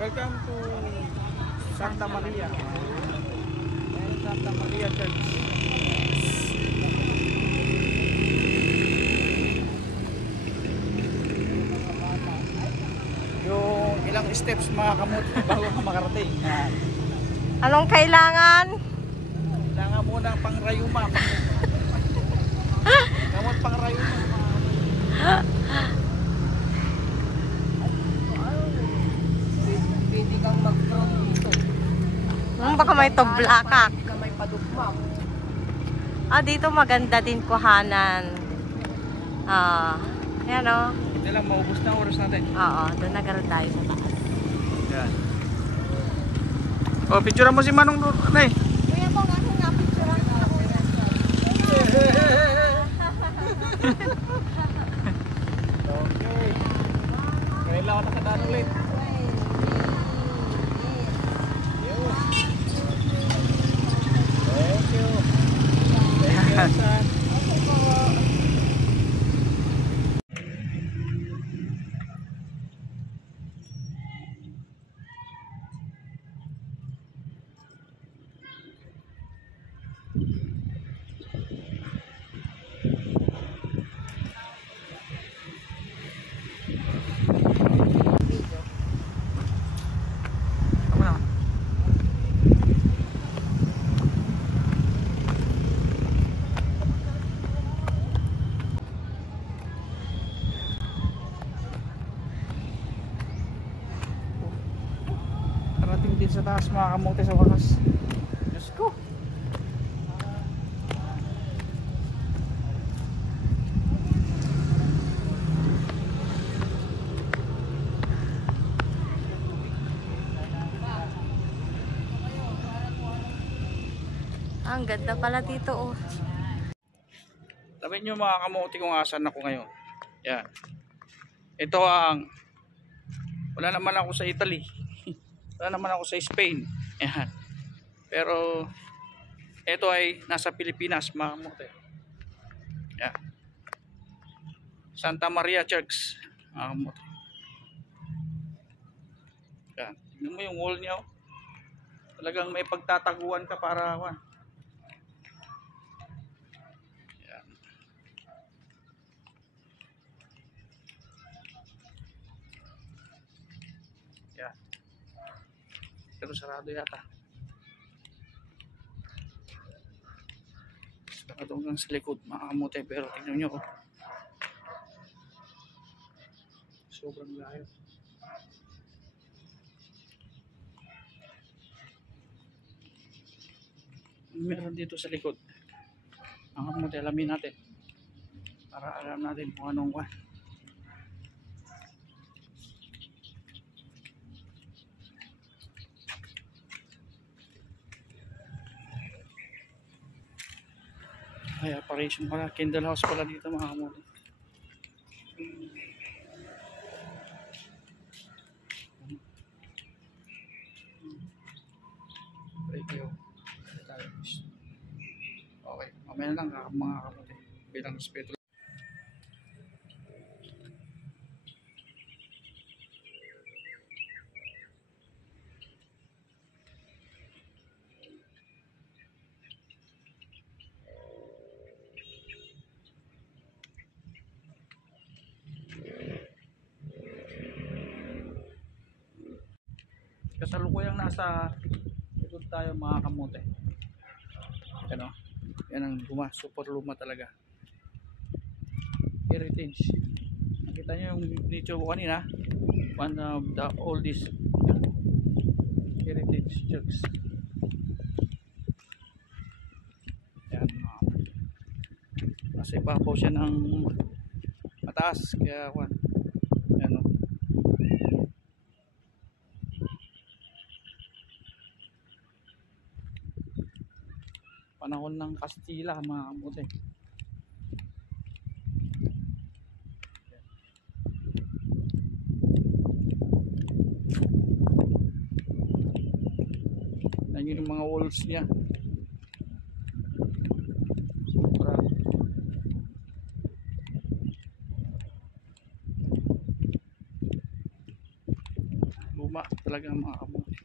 Welcome to Santa Maria and Santa Maria Church. Yung ilang steps mga kamot bago ka makarating. Anong kailangan? Kailangan muna pang rayuma. Kamot pang rayuma. Pwede kang mag-drone dito. Baka may toblakak. Na may padugmam. Dito maganda din kuhanan. Yan o. Hindi lang maubos na oras natin. Oo, doon nagkaroon tayo sa taas. Yan. Oh, picturean mo si Manong Nay. Kuya po, ano nga picturean ko? Okay. Kailan ako nakadaan ulit. Thank you. Thank you, son. Tama na. Parating din sa taas mga kamote sa wakas. Diyos ko. Ang ganda pala dito oh. Sabihin nyo mga kamote kung asan ako ngayon. Yan. Ito ang wala naman ako sa Italy. Wala naman ako sa Spain. Yan. Pero ito ay nasa Pilipinas mga kamote. Yan. Santa Maria Church mga kamote. Yan. Tignan mo yung wall niya oh. Talagang may pagtataguan ka para yan. Pero sarado yata. Sarado hanggang sa likod mga kamote. Pero tingnan nyo oh. Sobrang layo. Meron dito sa likod. Mga kamote, alamin natin. Para alam natin kung anong ay apparition pala, candle house pala dito mga kamote. Okay, mamaya lang mga kamote bilang respeto. Kasalukuyang nasa likod tayo mga kamote. Yan o. Yan ang luma. Super luma talaga. Heritage. Nakita nyo yung nicho ko kanina. One of the oldest heritage church. Yan mga kamote. Nasa ibabaw siya ng mataas. Kaya yan o. Panahon ng Kastila mga kamote. Yan yung mga walls niya. Sobra. luma talaga ang mga kamote.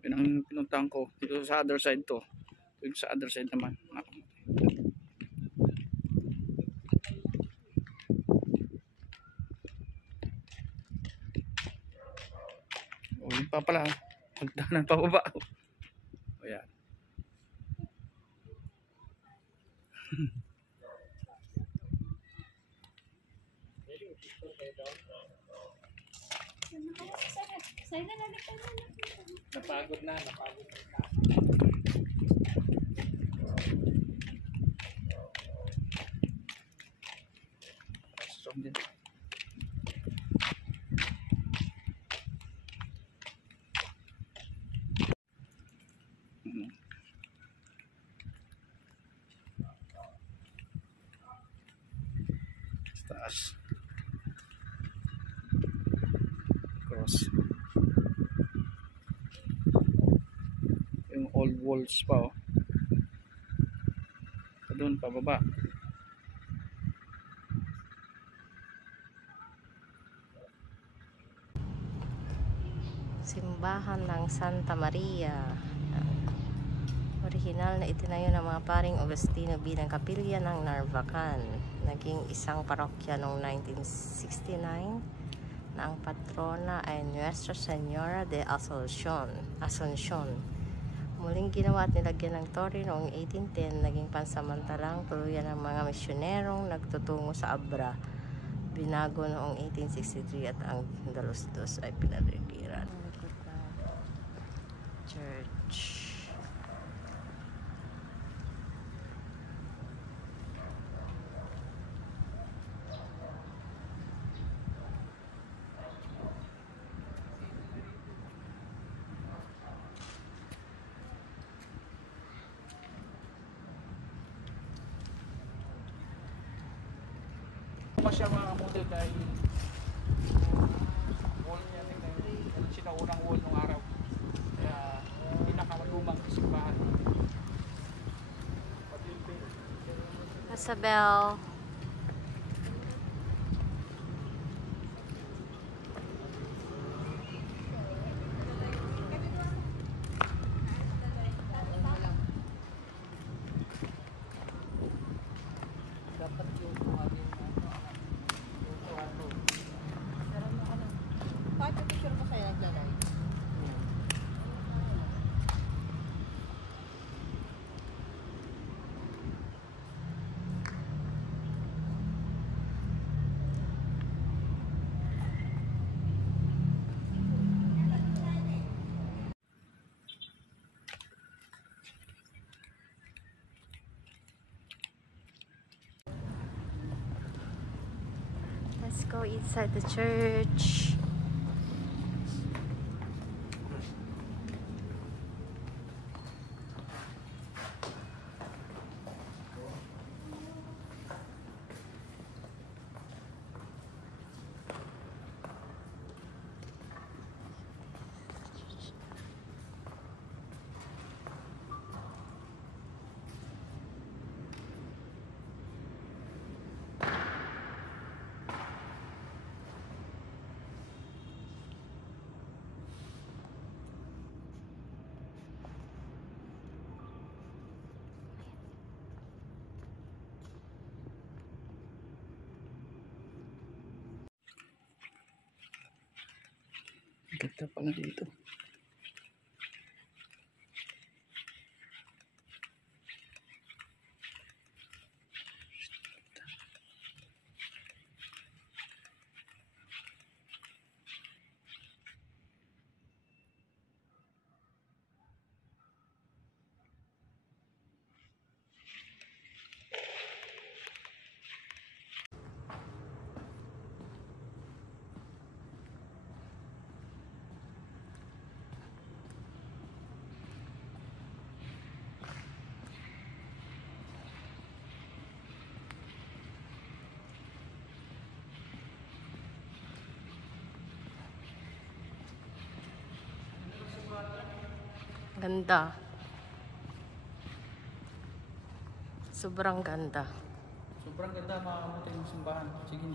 Yun ang pinuntahan ko dito sa other side to. Dito sa other side naman mga kamote. O yun pa pala, magdanan pa baba. O yan. Napagod na. Strong din. Taas. Cross. Yung old walls pa oh. Doon pababa. Simbahan ng Santa Maria. Orihinal na itinayo ng mga paring Agustino bilang kapilya ng Narvacan. Naging isang parokya noong 1969 na ang patrona ay Nuestra Señora de Asuncion. Muling ginawa at nilagyan ng torre noong 1810, naging pansamantalang tuluyan ng mga misyonerong nagtutungo sa Abra. Binago noong 1863 at ang dalos-dos ay pinaligiran. Church. Pa siya mga kamote dahil wall niya yung sinaunang wall nung araw. Kaya pinakalumang simbahan. Isabel. Dapat yung kuhanin na kahit yung picture ko sa'yo naglalay. Let's go inside the church. Ganda pala dito. Ganda. Sobrang ganda. Sobrang ganda mga kamote yung simbahan. Sige.